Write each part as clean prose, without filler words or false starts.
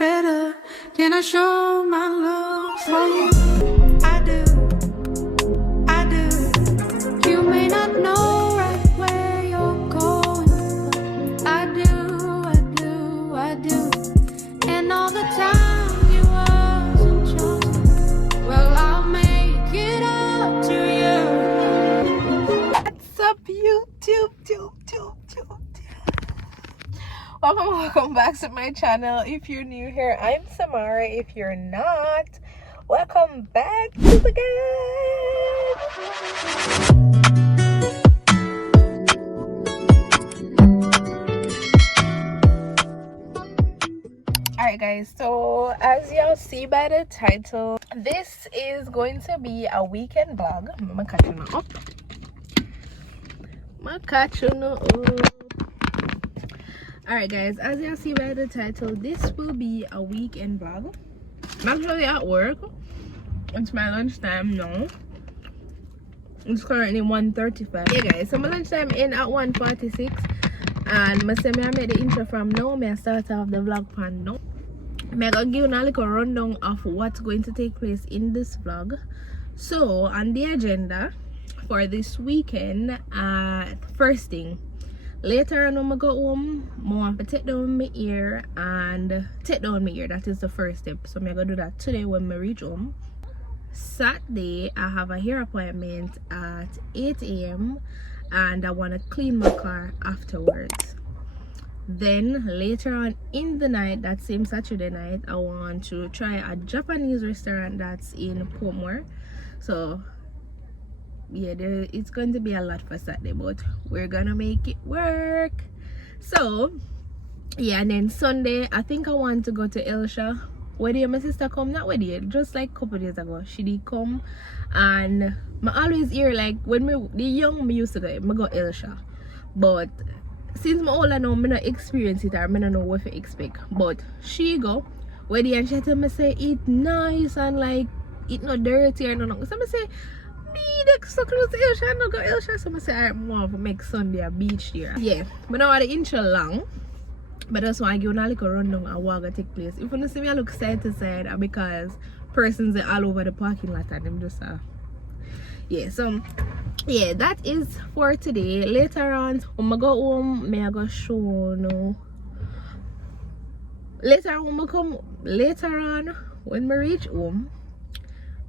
better. Can I show my love for you? I do, I do. You may not know right where you're going, but I do, I do, I do. And all the time you wasn't chosen, well, I'll make it up to you. What's up, YouTube? Welcome back to my channel. If you're new here, I'm Samara. If you're not, welcome back to the game. Alright guys, so as y'all see by the title, this is going to be a weekend vlog. I'm catching up. Alright guys, as you see by the title, this will be a weekend vlog. I'm actually at work. It's my lunchtime now. It's currently 1:35. Yeah guys, so my lunchtime in at 1:46. And I say I made the intro from now. I start off the vlog pan now. I'm gonna give you a little rundown of what's going to take place in this vlog. So on the agenda for this weekend, first thing, later on when I go home, I want to take down my ear and take down my ear. That is the first step. So I'm going to do that today when I reach home. Saturday, I have a hair appointment at 8 a.m. and I want to clean my car afterwards. Then later on in the night, that same Saturday night, I want to try a Japanese restaurant that's in Portmore. So yeah, it's going to be a lot for Saturday, but we're gonna make it work. So yeah, and then Sunday I think I want to go to Elsha. Where did my sister come? Not with you, just like a couple days ago she did come. And I always hear like when the young me used to go, I go Elsha, but since my older now, I don't experience it or I don't know what to expect. But she go where the and she tell me say it nice and like it not dirty or nothing. So I say me next so close to Elsha, no go Elsha. So I say I want to make Sunday a beach there. Yeah, but now the intro long, but that's why I give you a little rundown of what will take place. If you see me I look side to side, because persons are all over the parking lot and them just yeah. So yeah, that is for today. Later on when I go home, I go show no. Later on when I reach home,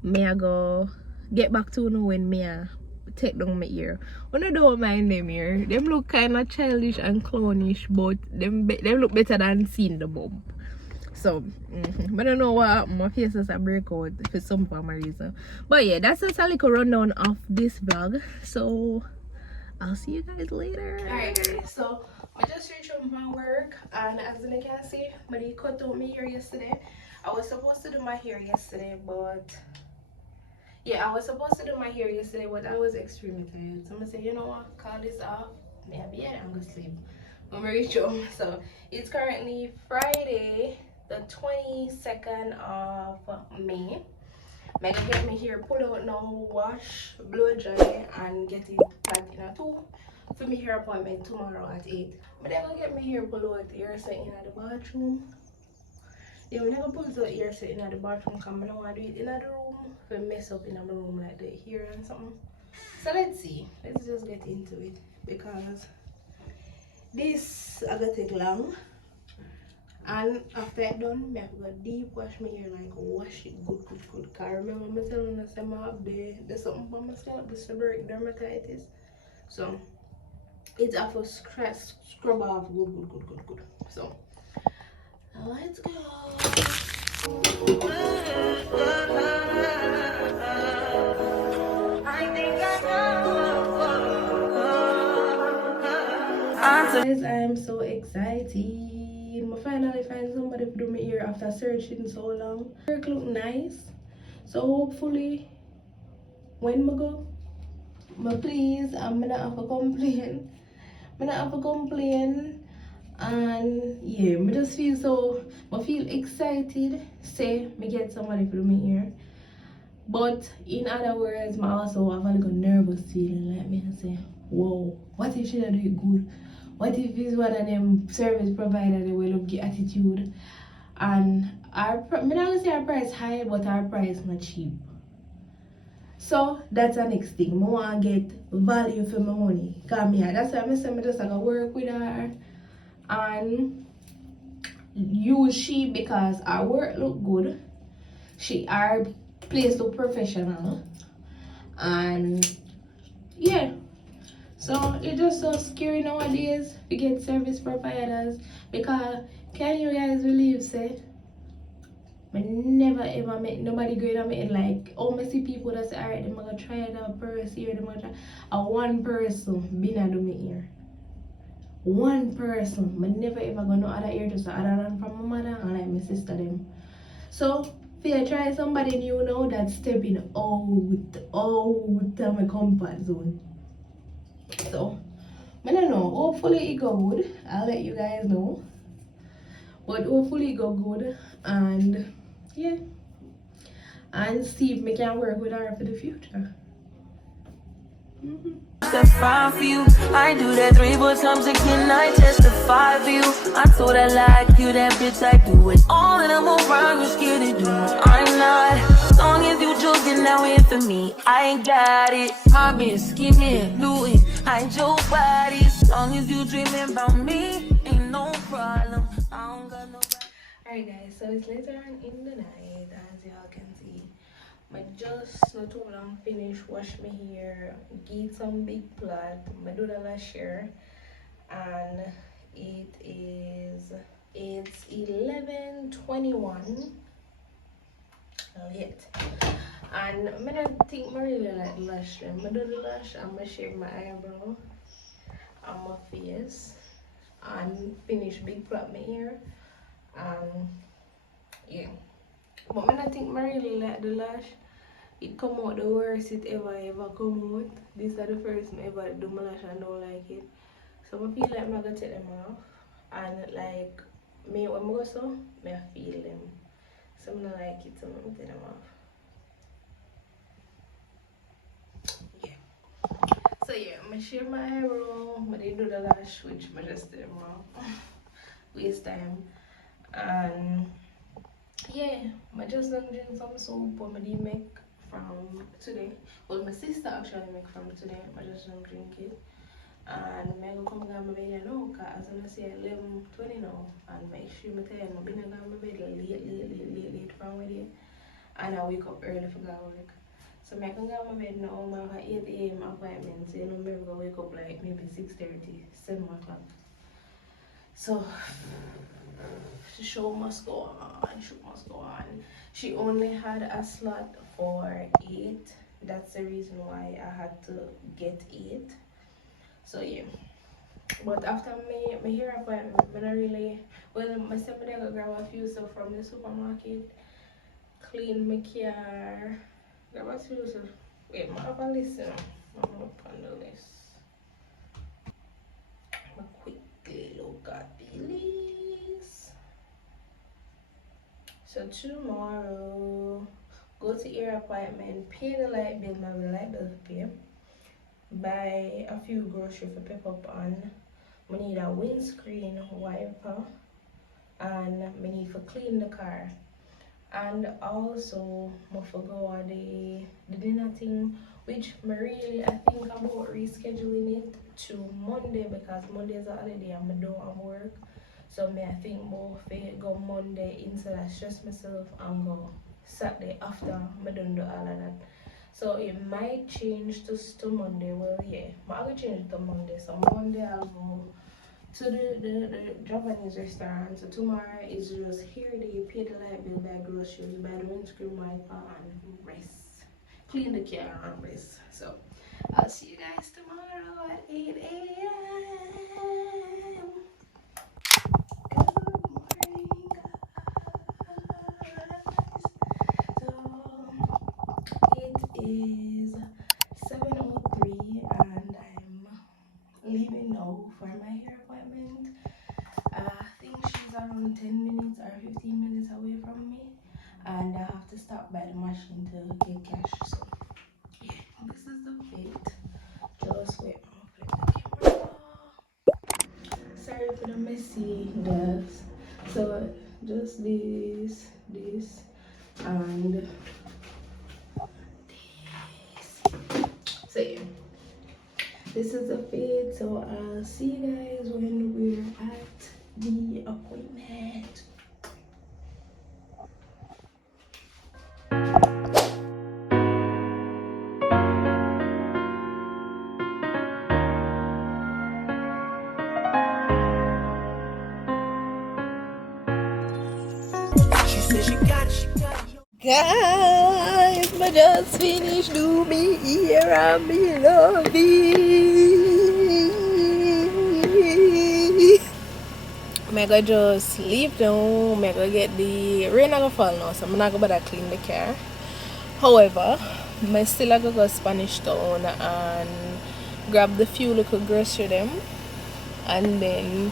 I go get back to when I take down my ear. When I don't mind them here, them look kind of childish and clownish, but them look better than seeing the bump. So I don't know what my face is a breakout for some reason. But yeah, that's just a little rundown of this vlog. So I'll see you guys later. Alright guys, so I just reached home from work, and as you can see, I cut out my hair yesterday. I was supposed to do my hair yesterday, but yeah, I was supposed to do my hair yesterday, but I was extremely tired. So I'm gonna say, you know what, call this off. Maybe I'm gonna sleep when I reach home. So it's currently Friday, the 22nd of May. I'm gonna get my hair pull out now, wash, blow dry, and get it platinum too for my hair appointment tomorrow at 8. But then I'm gonna get my hair pull out here sitting at the bathroom. Yeah, I'm gonna pull the ear sitting at the bathroom because I don't want to do it in the room for mess up in my room like the hair and something. So let's see. Let's just get into it, because this I gonna take long. And after I done, I have to go deep wash my hair, like wash it good. Cause remember I telling you that I have there's something by my scalp, the seborrheic dermatitis. So it's have to scrub off good. So let's go. Guys, I am so excited. I finally find somebody to do my hair after searching so long. Work look nice, so hopefully when I go, please, I'm not have a complaint. And yeah, I just feel I feel excited. Say me get somebody to do my hair, but in other words, I also have a little nervous feeling. Like me, I say, whoa, what if she don't do it good? What if it's one of them service provider they will look the attitude And I'm not gonna say our price high, but our price not cheap. So that's the next thing. I want to get value for my money. Cause me, that's why I say I just gonna work with her and use she because our work look good. Our place look professional, and yeah. So it's just so scary nowadays to get service providers because can you guys believe say I never ever met nobody going on me like I see people that say alright they're gonna try it out first here, they're gonna try a one person been a do me here. One person. I never ever gonna know other hairdresser other than from my mother and like my sister them. So if you try somebody new now that's stepping out of my comfort zone. So I don't know. Hopefully it go good. I'll let you guys know. But hopefully it go good and yeah. And see if we can work with her for the future. Step 5 for you. I do that 3 4 times again. I testify for you. I told her like you, that bitch. I do it all and I'm around. You're scared to do it. I'm not. As long as you joking now in for me, I ain't got it. I've been scheming, looting, hide your body. As long as you dreaming about me, ain't no problem. I don't got no. Alright guys, so it's later on in the night as y'all can see. I just not too long finish wash my hair, get some big plot, I do the last year and it's 11:21 late. And I don't think I really like lash them. I do the lash, I'm gonna shave my eyebrow and my face and finish big plot my hair. Yeah. But I don't think I really like the lash. It come out the worst it ever come out. This is the first I ever do my lash and don't like it. So I feel like I'm gonna take them off. And like me when I go so, I feel them. So I don't like it, so I'm gonna take them off. Yeah. So yeah, I'm gonna shave my eyebrow, but they do the lash, which I just take them off. Waste time. And yeah, I just done drink some soup what I did make from today. Well, my sister actually make from today. I just don't drink it. And I'm gonna come down my bed now because as I say 11:20 now. And make sure I tell you, I've been down my bed late from with and I wake up early for go work. So I can go to my bed now, I have an 8 a.m. appointment. So you know, I'm gonna wake up like maybe 6:30, 7 o'clock. So the show must go on. She only had a slot for 8. That's the reason why I had to get 8. So yeah. But after my hair appointment, I don't really my sister go grab a few stuff from the supermarket, clean my car, grab a few stuff. Wait, I have a list now. I'm up on the list. I quickly look at the list. So tomorrow, go to your appointment, pay the light bill, my light bill pay, buy a few groceries for pick up on. I need a windscreen wiper and I need to clean the car. And also I forgot on the dinner thing, which I think about rescheduling it to Monday because Monday is a holiday and I don't have work. So I think more if go Monday instead of stress myself and go Saturday after I done do all of that. So it might change to Monday. Well yeah, I will change it to Monday. So Monday I'll go to the Japanese restaurant. So tomorrow is just here they pay the light bill, buy groceries, buy the windscreen wiper and rest. Clean the car and rest. So I'll see you guys tomorrow at 8 a.m. It is 7:03 and I'm leaving now for my hair appointment. I think she's around 10 minutes or 15 minutes away from me and I have to stop by the machine to get cash. So yeah, this is the fit. Just wait, I'll put the camera. Sorry for the messy guys. So just this, and this. So yeah, this is the fit. So I'll see you guys when we're at the appointment. Guys, I just finished do me here and me love it. I'm gonna just leave now. I'm gonna get the rain gonna fall now, so I'm not gonna bother clean the car. However, I still gonna go Spanish Town and grab the few little grocery them, and then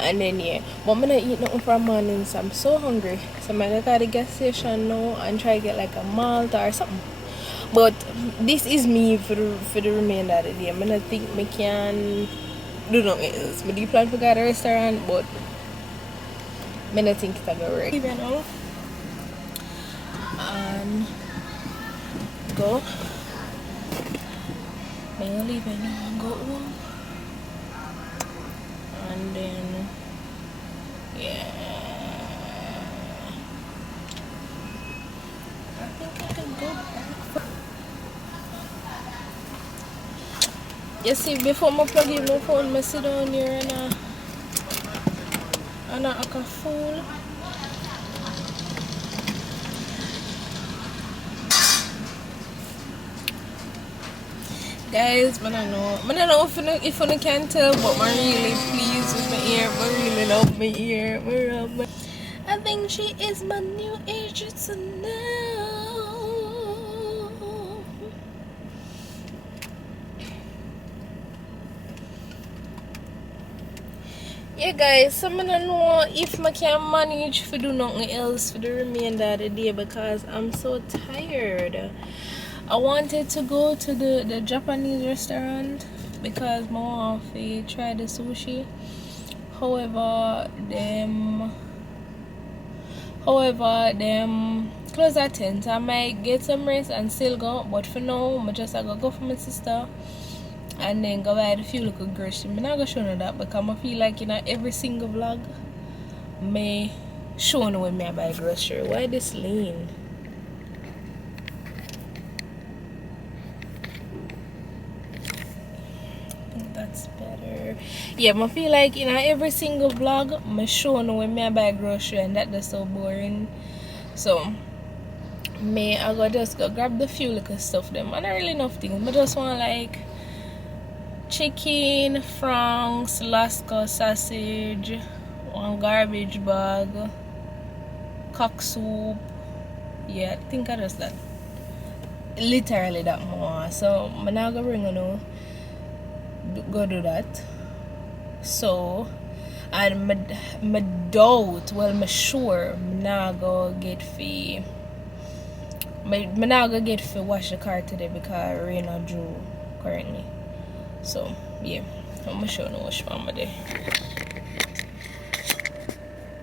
and then yeah, but I'm not eat nothing for morning, so I'm so hungry. So I'm gonna go to the gas station now and try to get like a malt or something. But this is me for the remainder of the day. I'm gonna think I can do nothing else. I do plan to go to a restaurant, but I don't think it's gonna work. Leave now and go. I'm gonna leave now and go home. And then yeah, I think I can go back. You see, before I plug in my phone, I sit down here and I act a fool. Guys, I don't know if you can tell, but I'm really pleased with my ear. I really love my ear. I think she is my new agent now. Yeah, guys, so I don't know if I can manage to do nothing else for the remainder of the day because I'm so tired. I wanted to go to the Japanese restaurant because I want to try the sushi. However, them close at 10. So I might get some rest and still go. But for now, I just go for my sister and then go buy a few little groceries. I'm not gonna show you that because I feel like every single vlog may show you when I buy grocery. Why this lean? That's better. Yeah, I feel like every single vlog I'm showing when I buy grocery and that's so boring. So I go just go grab the few little stuff them. I don't really know things. I just want like chicken, franks, Alaska sausage, one garbage bag, cock soup. Yeah, I think I just that. Literally that more. So I'm not gonna bring go do that. So and me doubt, well me sure me not go get fee. Me not go get fee wash the car today because rain or drew currently. So yeah, I'm sure no wash mama there.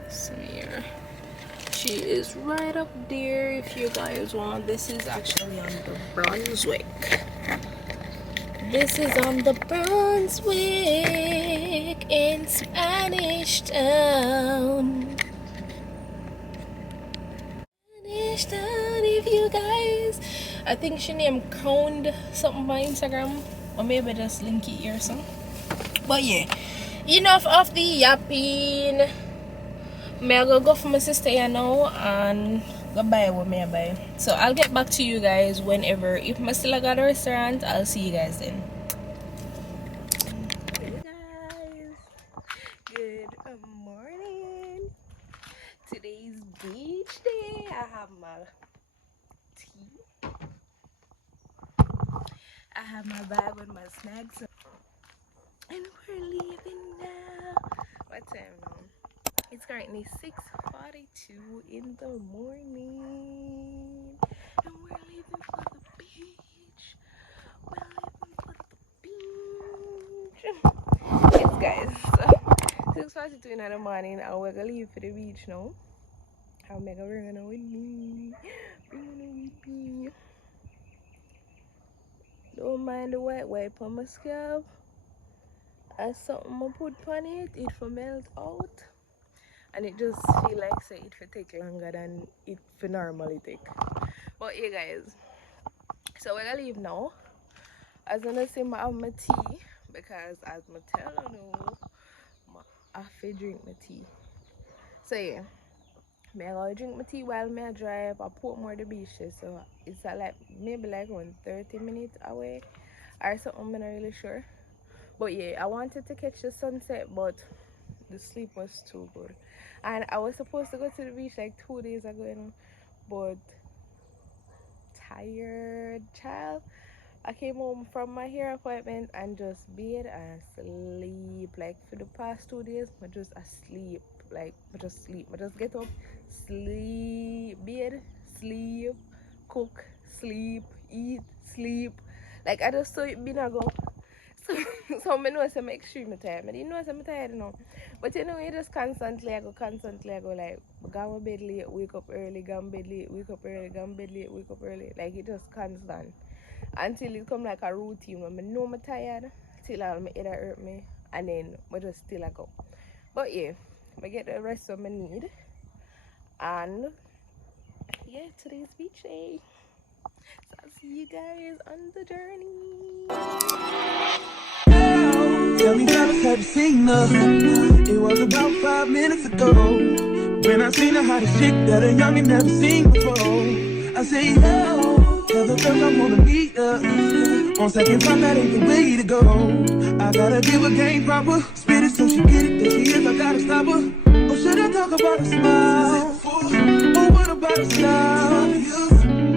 So yeah, she is right up there if you guys want. This is actually on the Brunswick. This is on the Brunswick in Spanish Town. Spanish Town, if you guys. I think she named Crowned something by Instagram. Or maybe just link it here or something. But yeah, enough of the yapping. May I go for my sister here now and go buy what may I buy. So I'll get back to you guys whenever. If I still got a restaurant, I'll see you guys then. Hey guys, good morning. Today's beach day. I have my tea. I have my bag with my snacks. And we're leaving now. What time now? It's currently 6:42 in the morning. And we're leaving for the beach. We're leaving for the beach. Yes guys, so 6:42 in the morning and we're gonna leave for the beach now. I'll make a ring on with me. Bring on with me. Don't mind the white wipe on my scalp. As something I put on it, it for melt out. And it just feel like say it for take longer than it for normally take. But yeah guys, so we're gonna leave now. As you see, I have my tea because as I tell you, I have to drink my tea. So yeah, I gonna drink my tea while I drive. I put more the beach, so it's like maybe like around 30 minutes away or something. I'm not really sure. But yeah, I wanted to catch the sunset, but the sleep was too good. And I was supposed to go to the beach like 2 days ago, you know, but tired child. I came home from my hair appointment and just bed and sleep. Like for the past 2 days, I just asleep. Like I just sleep. I just get up, sleep, bed, sleep, cook, sleep, eat, sleep. Like I just saw it been a go. So I know I'm extremely tired. I didn't know I'm tired, you know. But you know, you just constantly I go like go to bed late, wake up early, go to bed late, wake up early, go to bed late, wake up early. Like it just constant. Until it come like a routine when I know I'm tired, till my head hurt me, and then I just still I go. But yeah, I get the rest of my need. And yeah, today's beach day. So I'll see you guys on the journey. Tell me how have you seen her? It was about 5 minutes ago when I seen the hottest chick that a youngin' never seen before. I say, yo, tell the girls I wanna meet her. On second time, that ain't the way to go. I gotta give her game proper, spit it so she get it. There she is, I gotta stop her. Or should I talk about a smile? Or what about a style?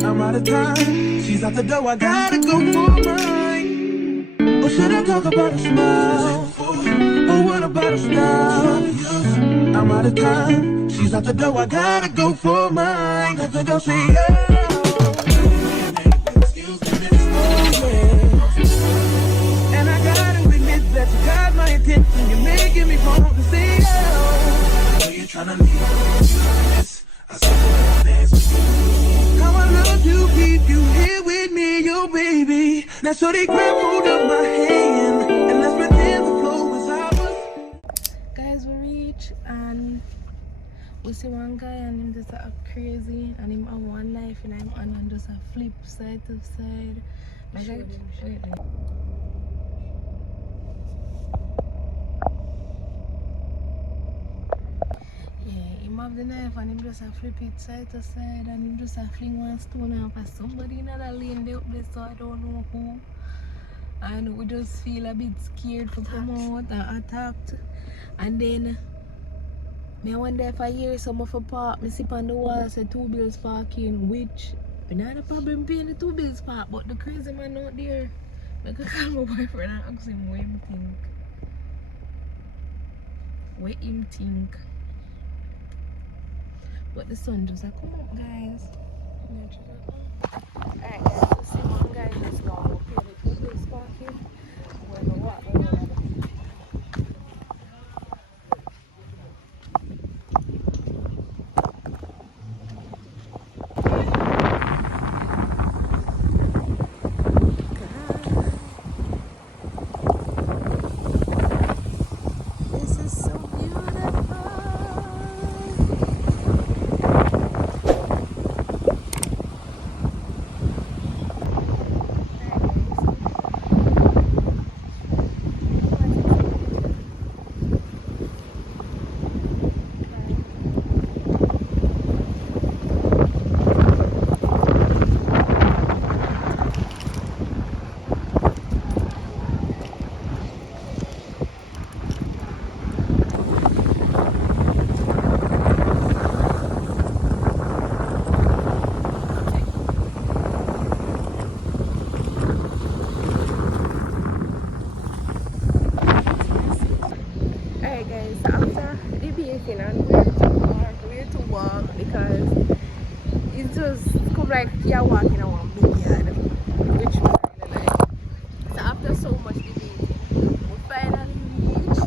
I'm out of time, she's out the door, I gotta go for mine. Or should I talk about a smile? Or what about a style? I'm out of time, she's out the door, I gotta go for mine. Let the girl say, yeah. Excuse me, miss. Oh, yeah. And I gotta admit that you got my attention, you're making me want to say, oh. I know you're trying to leave, miss. I said I dance with you. How I love you, keep you here with me, yo baby. Now so they grab hold of my hand and let's pretend the flow was ours. Guys, we reach and we see one guy and him just act crazy and him on one knife and I'm on and just a flip side to side. My God, wait. Him have the knife and him just a flip it side to side and him just a fling one stone off at somebody in another lane there up there, so I don't know who. And we just feel a bit scared for come out and attacked. And then me wonder if I hear some of a park, me see on the wall say 2 bills parking, which we not a problem paying the 2 bills park, but the crazy man out there. I could call my boyfriend and ask him what him think. What him think. But the sun just come up, guys. Alright guys, so see one guy just now pay the 2 bills parking. We're gonna walk around. Alright guys, so after debating on where to walk because it's just come like you're walking on one big yard, which we really like. So after so much debating, we finally reached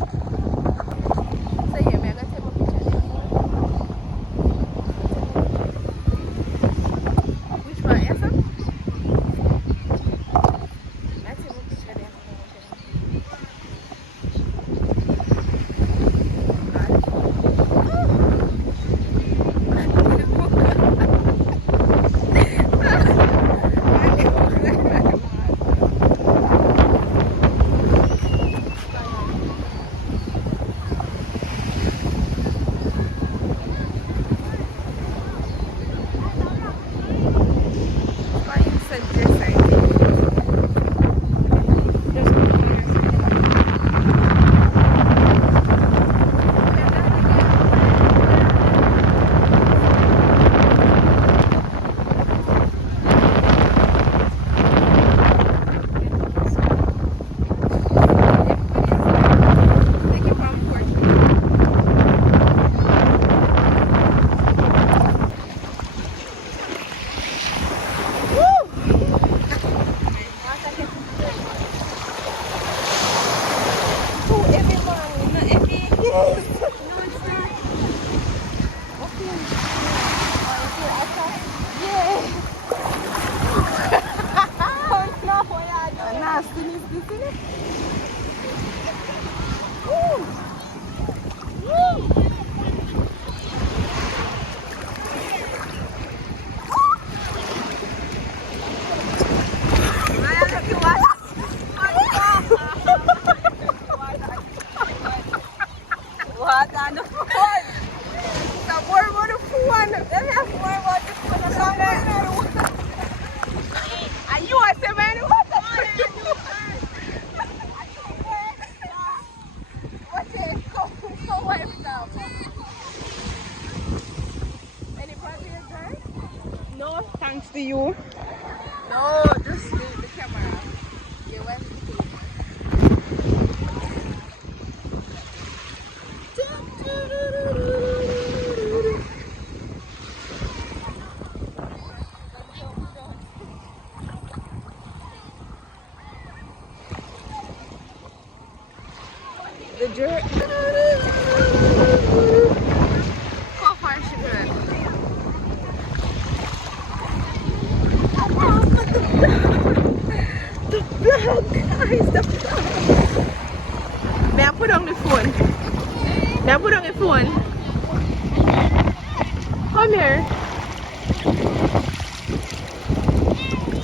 for you. No, just leave the camera. You want to the jerk. How far she good? Oh, but the vlog, guys, the vlog. May I put on the phone? May I put on the phone? Come here.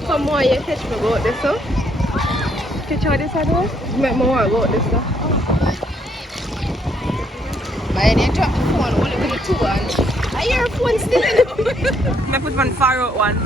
Come on, you catch me about this stuff. Catch all this other? Make me want about this stuff. But I drop the phone only with the two hands. I hear a phone still. I put one far out one.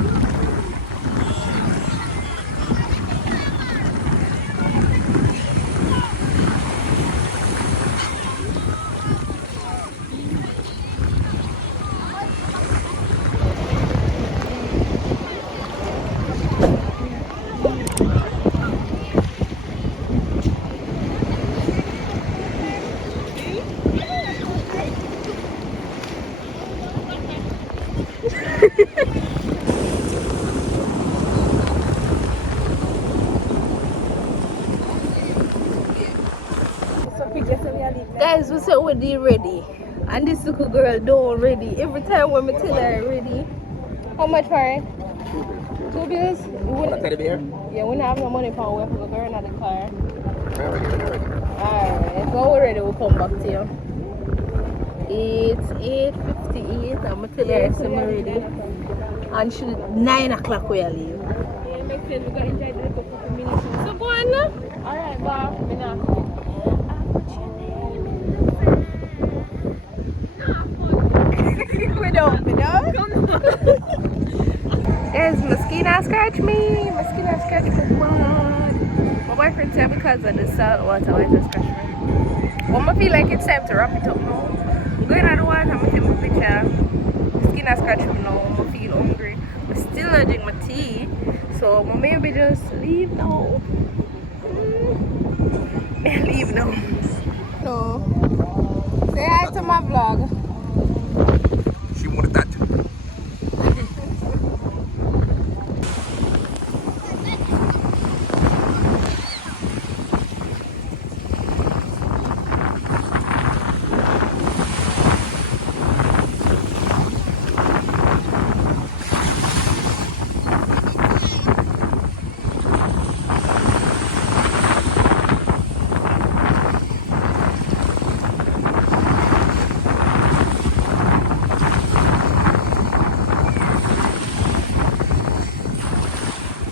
Guys, we said we're ready, and this little girl don't ready. Every time when we tell her ready, how much for it? 2 bills? Yeah, we don't have no money for we have to go run out the car. Alright, so we're ready, we'll come back to you. It's 8:58 and we tell her so we're ready. And she 9 o'clock we leave. Yeah, makes sense, we got to enjoy the little couple minutes. So go on now. Alright, bye. We don't. Guys, mosquito scratch me. Mosquito scratch me bad. My boyfriend said because of the salt water, why just scratch me. Well, I feel like it's time to wrap it up now. I'm going out of the water, I'm taking my picture. Mosquito scratch me now. I feel hungry. But still not drink my tea. So maybe just leave now. Leave now. So, say hi to my vlog. She wanted that.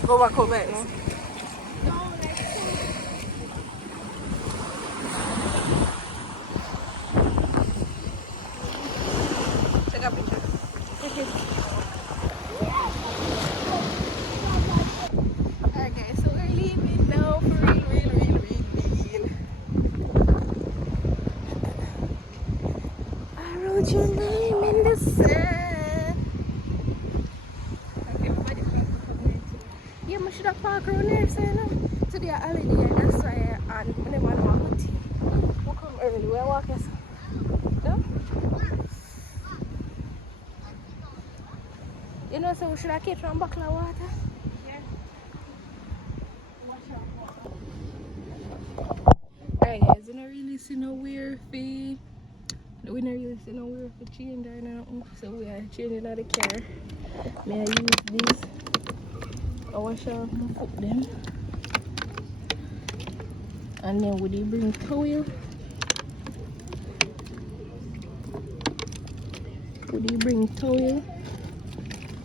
Go back home right now. Take a picture. Alright guys, so we're leaving now for real. I wrote your name in the sand. Yeah, I should have parked around there, so you know. Today I holiday, that's why and whenever I want to we'll come early, we'll walk us. No? You know, so we should have catch one bucket of water? Yeah. Watch out. Alright guys, we don't really see nowhere for change right now. So we are changing out the car. May I use these? I wash off my foot them. And then would you bring towel?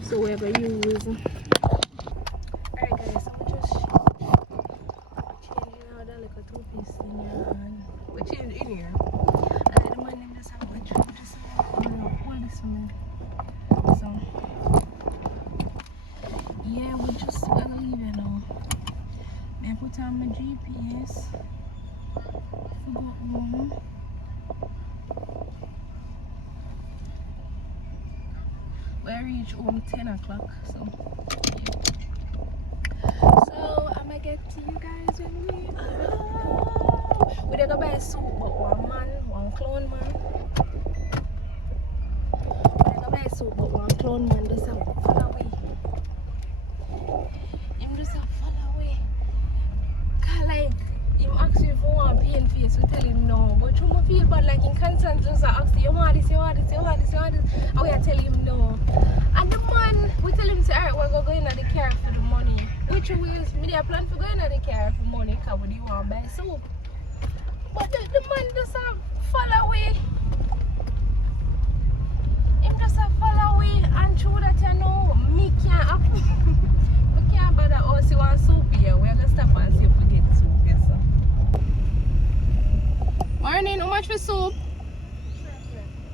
So we're gonna use. Alright guys, so we just changing out that like a 2-piece in here and we change in here. And then the man just have a drink just all this man. So yeah, we're just gonna leave it now. Then put on my GPS. Forgot home. We reach home 10 o'clock, so I'ma get to you guys when we are home. We did go buy soup, but one clone man. We did go buy soup, but one clone man just a follow away. Him just a follow away. Cause like, him ask you if you want pain face, we tell him no. But you might feel bad, like in constant just ask you want this, you want this, you want this, you want this. And we tell him no. And the man, we tell him, say, alright, we're going to go in the car for the money. Which ways, me dey plan for going in the car for money, because we want to buy soup. But the man just follow away. Him just follow away, and through that, you know, me can't we can't bother us, you want soup here. We're going to stop and see if we get soup here, so. Morning, how much for soup?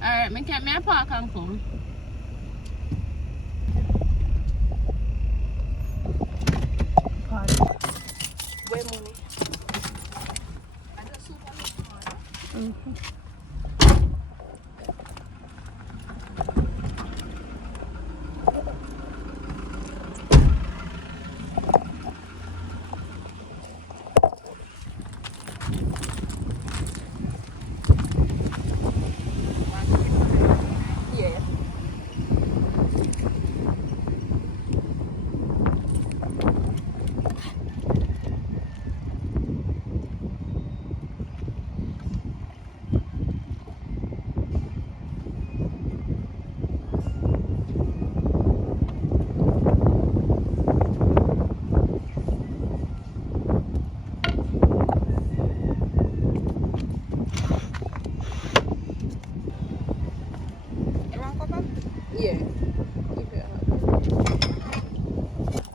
Alright, me park and come. Where money? I just soup and yeah. Yeah.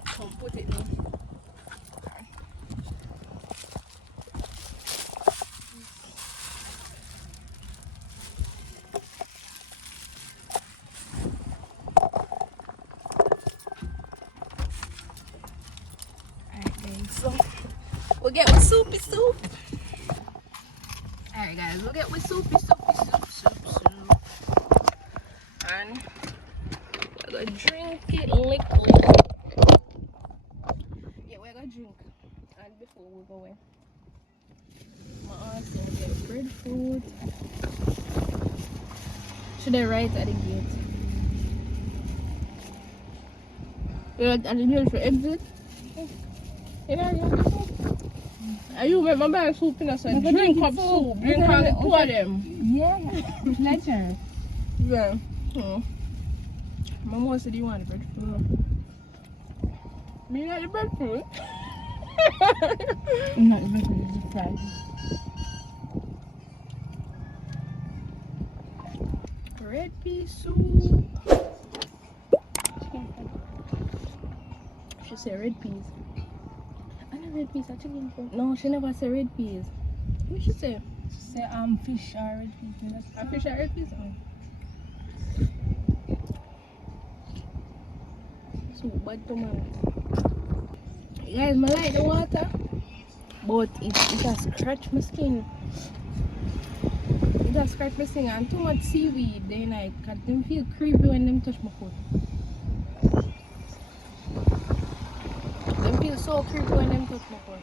Come put it in. Alright guys, so we'll get with soupy soup. Alright guys, we'll get with soupy soup. And we're gonna drink it liquid. Yeah, we're gonna drink. And before we go in, my aunt's gonna get breadfruit. Should I write at the gate? You're at the gate for exit? Are you with my bag soup in us? Drink up soup. Drink all the two of them. Yeah, pleasure. Yeah. My mom said you want the breadfruit. Me like the breadfruit. Not the breadfruit, it's the fries. Red pea soup. She said red peas. I know red peas are chicken for. No, she never said red peas. What she say? She say fish or red peas. A fish or red peas? Oh. Soup bad tomato. Guys, I like the water, but it has scratched my skin. It has scratched my skin, and too much seaweed. Then I can feel creepy when them touch my foot. They feel so creepy when them touch my foot.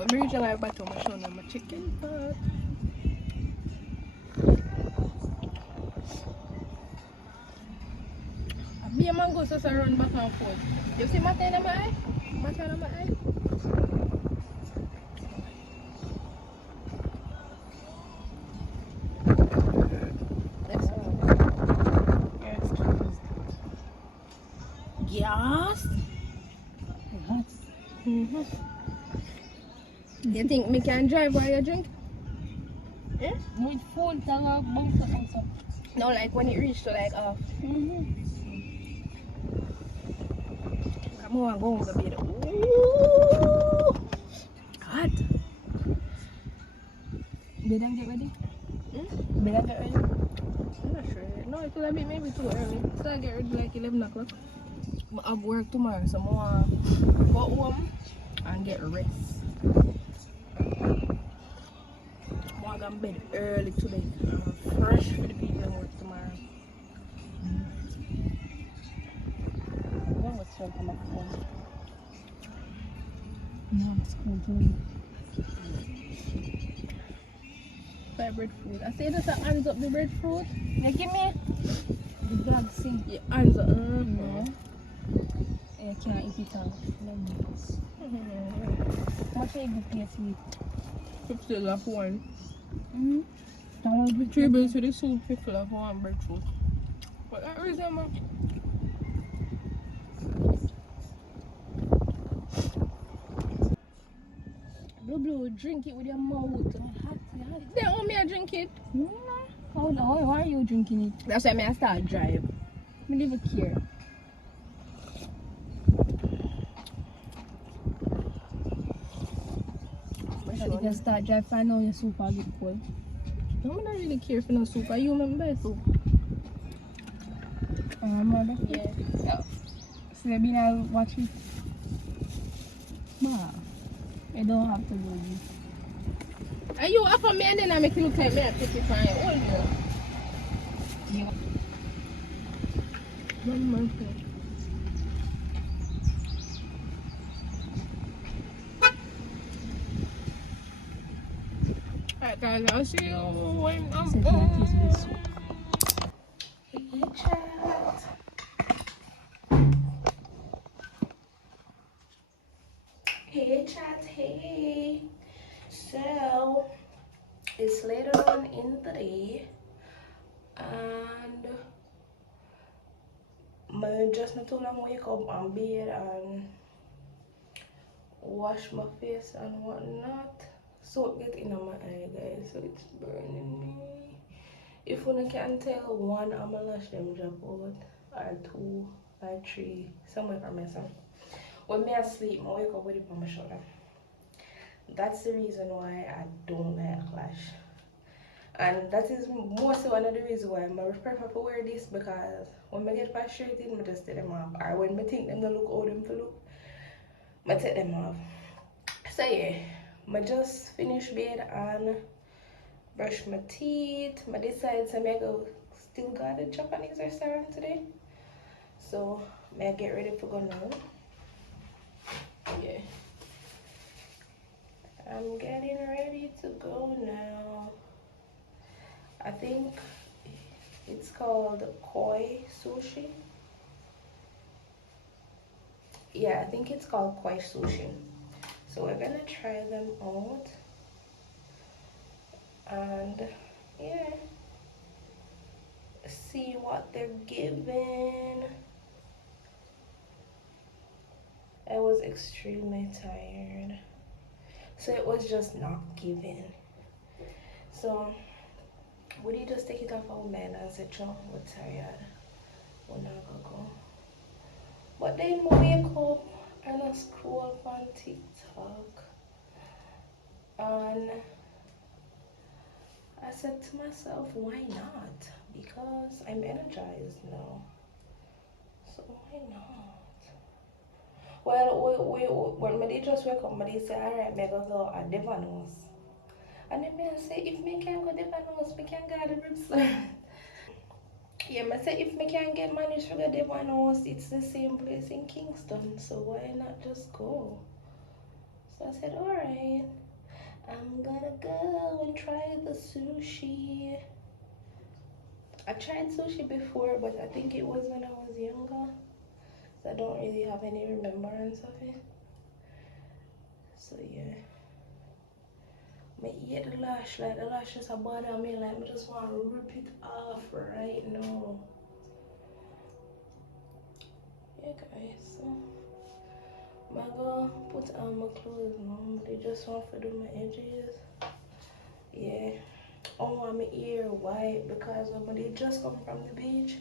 I'm reaching like back to my show now, my chicken pot. Me and mango just run back and forth. You see my thing in my eye? My thing in my eye? Yes. What? You think me can drive while you drink? Eh? With phone, tanga, bounce up and stuff. No, like when it reached to like off. Come on, go over there. Ooh, hot. Did I get ready? Hmm? Did I get ready? I'm not sure. No, No, it could have been maybe too early. So I get ready like 11 o'clock. I have work tomorrow, so I want to go home and get rest. I want to go to bed early today. I'm fresh for the people at work tomorrow. When was straight from my phone? No, it's cool too. Buy breadfruit. I say just hands up the breadfruit. Yeah, give me the dog sing. Yeah, hands up. No. I can't eat it all. How much are you good place with? $50 for one. Mm-hmm. That one good 3 bills for the soup, $50 for one breadfruit. But that reason, man. Blue, drink it with your mouth. They want me to drink it. No. Why are you drinking it? That's why I start drive. I leave it here. If you start drive, find out your soup will get cold. I'm not really care for no soup. Are you remember soup? Mother? Yeah. So maybe I'll watch it. Wow. I don't have to go this. Are you up on me and then I make you look like me and take it for you? Hold me. Yeah. 1 month. Alright guys, I'll see you when I'm Set my teeth with soup. Hey chat. Hey chat, hey. So it's later on in the day and I just not too long wake up and bathe and wash my face and whatnot. Soap get in my eye guys, so it's burning me. If you can tell, one of my lash them drop out, or 2 or 3, somewhere from myself. When me asleep, I wake up with it on my shoulder. That's the reason why I don't like lash. And that is mostly one of the reasons why I prefer to wear this, because when I get frustrated, I just take them off. Or when I think them gonna look how them to look, I take them off. So yeah, I just finished bed and brush my teeth. I decided to make a still got a Japanese restaurant today. So I get ready to go now. Yeah. I'm getting ready to go now. I think it's called Koi Sushi. Yeah, I think it's called Koi Sushi. So we're gonna try them out. And yeah, see what they're giving. I was extremely tired, so it was just not giving. So would you just take it off our man and say, "Joe, we're tired, we're not gonna go." But then I wake up and I scroll on TikTok and I said to myself, why not? Because I'm energized now. So why not? Well, when I just wake up, I say, alright, I go to a Devanos. And then I say, if I can't go Devanos, I can go to the restaurant. Yeah, I say, if I can't get money to go Devanos, it's the same place in Kingston. So why not just go? So I said, alright. I'm gonna go and try the sushi. I tried sushi before, but I think it was when I was younger, so I don't really have any remembrance of it. So yeah, I eat the lash, like the lashes are bothering me, like I just want to rip it off right now. Yeah guys, so I'm gonna put on my clothes now. They just want to do my edges. Yeah, I want my ear white because when I just come from the beach,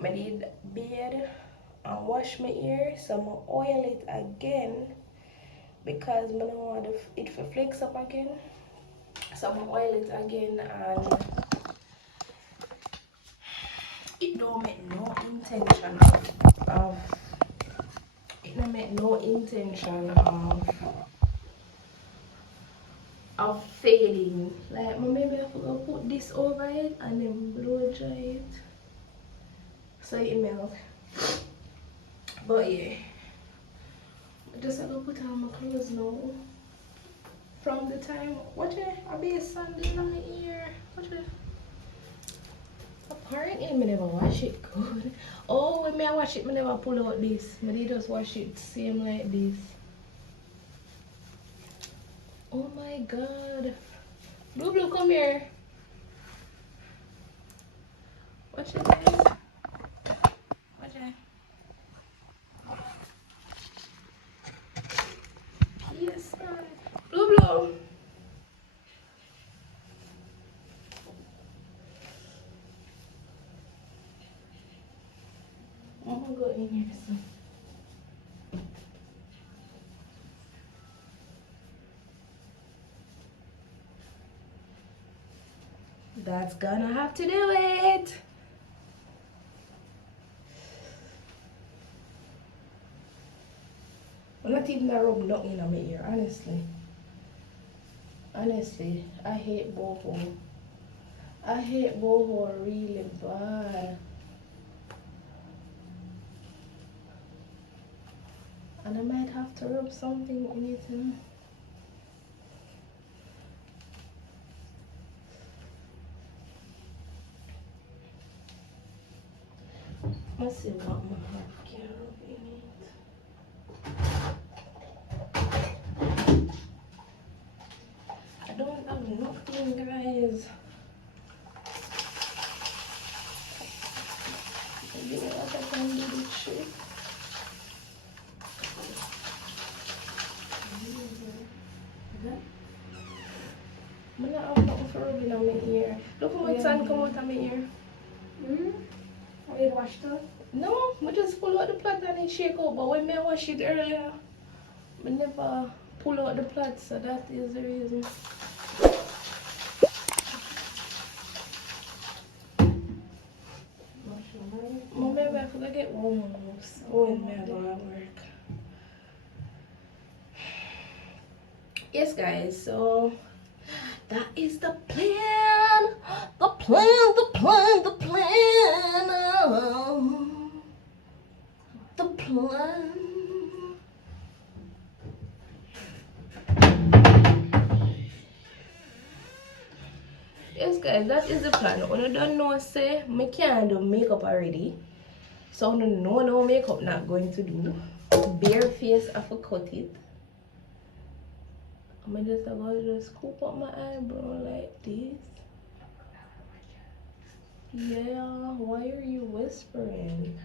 I did bathe and wash my ear, so I'm gonna oil it again because I don't want it to flex up again. So I'm gonna oil it again and it don't make no intention of it don't make no intention of fading. Like maybe I could go put this over it and then blow dry it so it melts. But yeah, I just have to put on my clothes now. From the time, watch it, I'll be a Sunday on my ear. Watch it. Apparently, I never wash it good. Oh, when I wash it, I never pull out this. I just wash it same like this. Oh my god. Blue Blue, come here. Watch it, guys. Watch it. Yes, man. Blue Blue. I'm gonna go in here soon. That's gonna have to do it. I'm not even gonna rub nothing in my ear, honestly. Honestly, I hate boho. I hate boho really bad. And I might have to rub something in it, you know. Let's see what my heart can rub in it. I don't have nothing, guys. Maybe what I can do this shit. I'm not have nothing for rubbing on my ear. Look how much sand come out of my ear. Are you washed up? No, I just pull out the plait and it shake out. But when I wash it earlier, I never pull out the plait, so that is the reason. Maybe I forgot to get one more. When I go at work. Yes, guys, so that is the plan. The plan. The plan. Yes, guys, that is the plan. When you don't know, say, I can't do makeup already. So, I don't know no makeup not going to do. Bare face, I have to cut it. I'm just going to scoop up my eyebrow like this. Yeah, why are you whispering?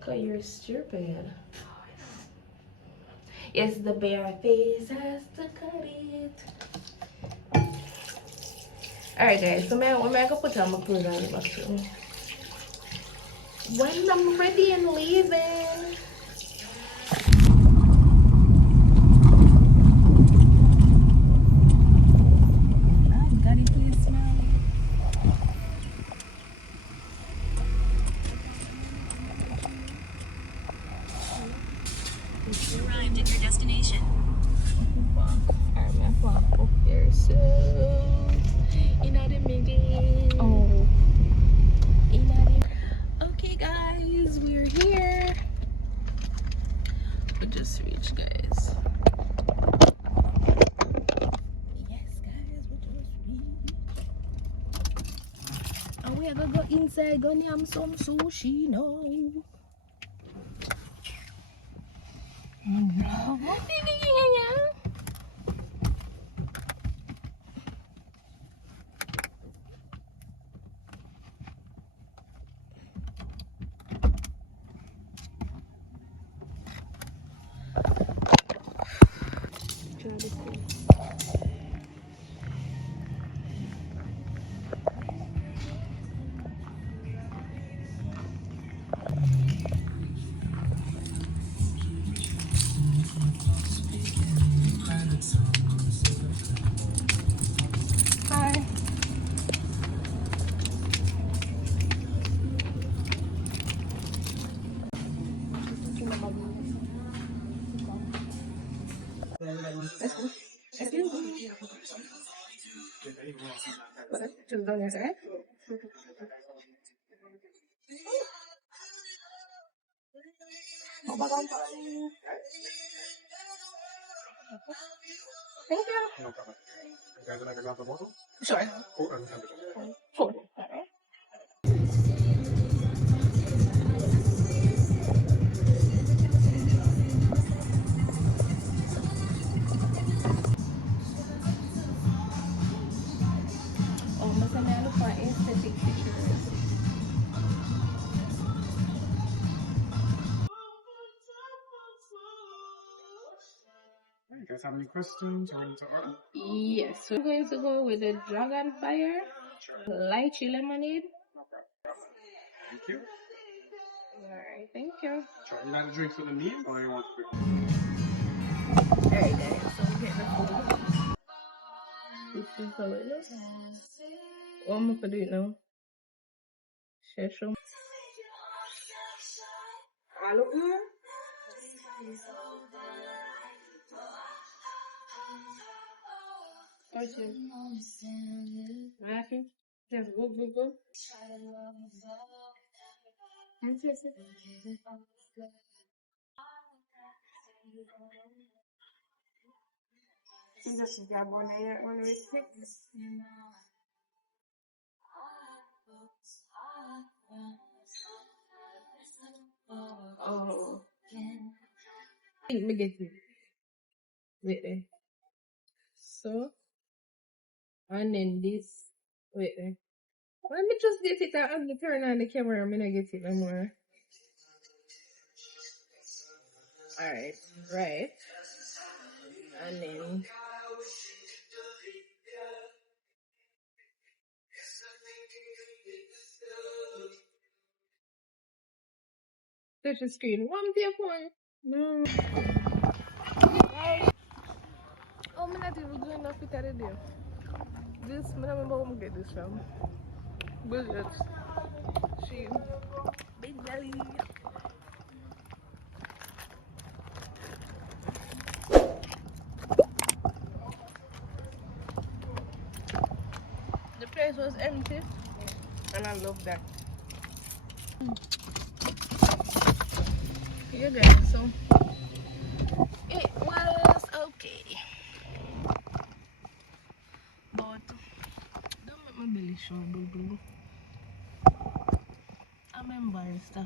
Cause you're stupid. Yes, the bare face has to cut it. Alright guys, so I'm gonna put on my clothes on the bathroom. When I'm ready and leaving. Arrived at your destination. Alright, my phone up there, so in the middle. Oh, okay, guys, we're here. We just reached, guys. Yes, guys, we just reached. And we are gonna go inside, go have some sushi now. Hi. Just done it, eh? Thank you. Sure. Sure. Alright. Oh, mas may ano pa, aesthetic pictures. You guys have any questions or anything to order? Yes, we're going to go with the dragon fire, lychee lemonade. Thank you. Alright, thank you. Sure. You like the drinks with the name or you want to Alright guys, so we get the food. This is how it looks. What am I gonna do it now? Share show. Hello. Happy? Yes, go, go, go. Jesus, you got one there, one with six. Oh. Let me get it. Wait there. So, and then this. Wait there. Let me just get it out and turn on the camera. I'm gonna get it no more. Alright, right. And then. Touch the screen. One your phone. No. Oh, I'm not even doing enough with that idea. This, I don't remember where I'm get this from. But it's she big belly. The place was empty, and I love that. Yeah, guys. So it was okay, but don't make my belly show, boo. I'm embarrassed.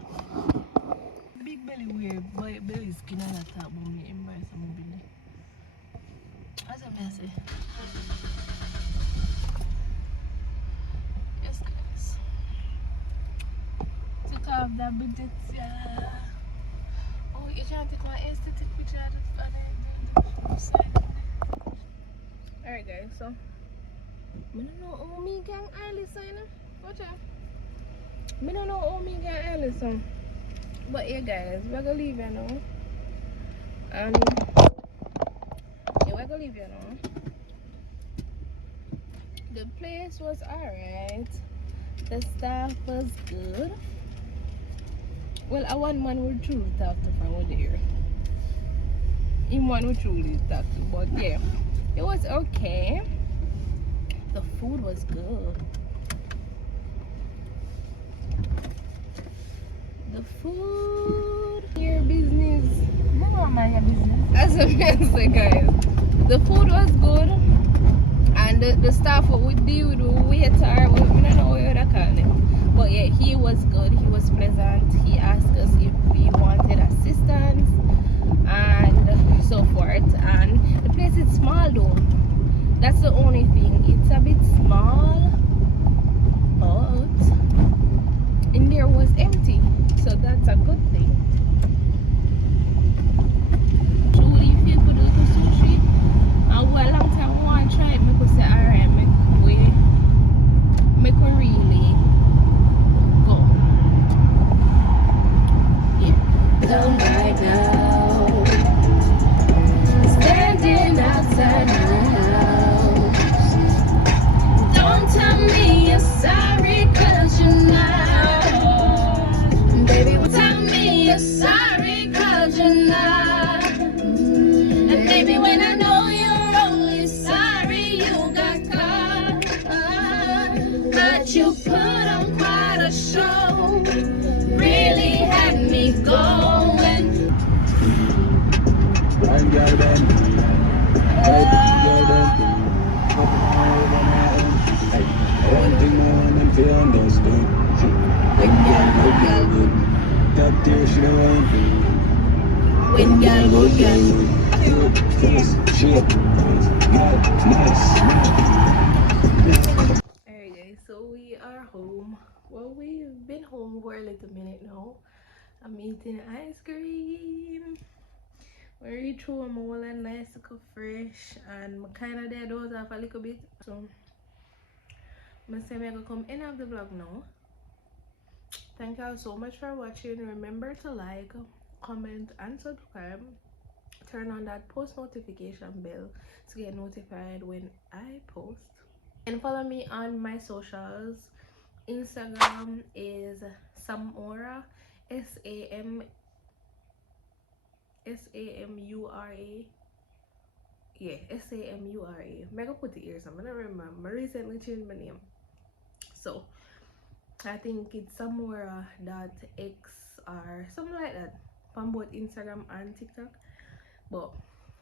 Big belly weird, but belly skin and that top, but me embarrassed my belly. As a messy. Yes, guys. Took off that bit, yeah. Oh, you trying to take my aesthetic picture of the side. Alright, guys, so I don't know how me gang Alice, you know? Watch out. I don't know how me gang Alice, but yeah, guys, we're gonna leave you now. Yeah, we're gonna leave you now. The place was alright. The staff was good. Well, I one man would truly talk to from over there. Him one would truly talk to, but yeah, it was okay. The food was good. The food, your business. Never mind your business. As a say, guys, the food was good, and the staff would deal with the waiter. I don't know what you call him, but yeah, he was good. He was pleasant. He asked us if we wanted assistance and so forth. And the place is small though. That's the only thing. It's a bit small, but in there was empty, so that's a good thing. Truly, if you could do Koi Sushi, and well, long time I want to try it, I could say, alright, make we really go. Yeah. Right now, standing outside my house. Don't tell me you're sorry, 'cause you're not. Baby, tell me you're sorry, 'cause you're not. And baby, when I know you're only sorry you got caught. Right, girl, them. Up high on my own. Hey, one thing I want them to understand. When girl good. That there she don't want. When girl good. Cute, face, shape, nice. Alright guys, so we are home. Well, we've been home for a little minute now. I'm eating ice cream. We reach home all a nice little fresh and I kinda there doze off a little bit. So I say I'm gonna come end of the vlog now. Thank y'all so much for watching. Remember to like, comment and subscribe. Turn on that post notification bell to get notified when I post. And follow me on my socials. Instagram is Samura, Samura. Yeah, Samura. Mega put the ears. I'm gonna remember. I recently changed my name, so I think it's Samura.x or something like that on both Instagram and TikTok. But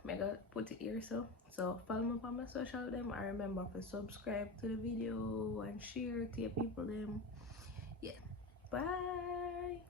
mega put the ears so follow me on my social them. I remember to subscribe to the video and share to your people them. Yeah, bye.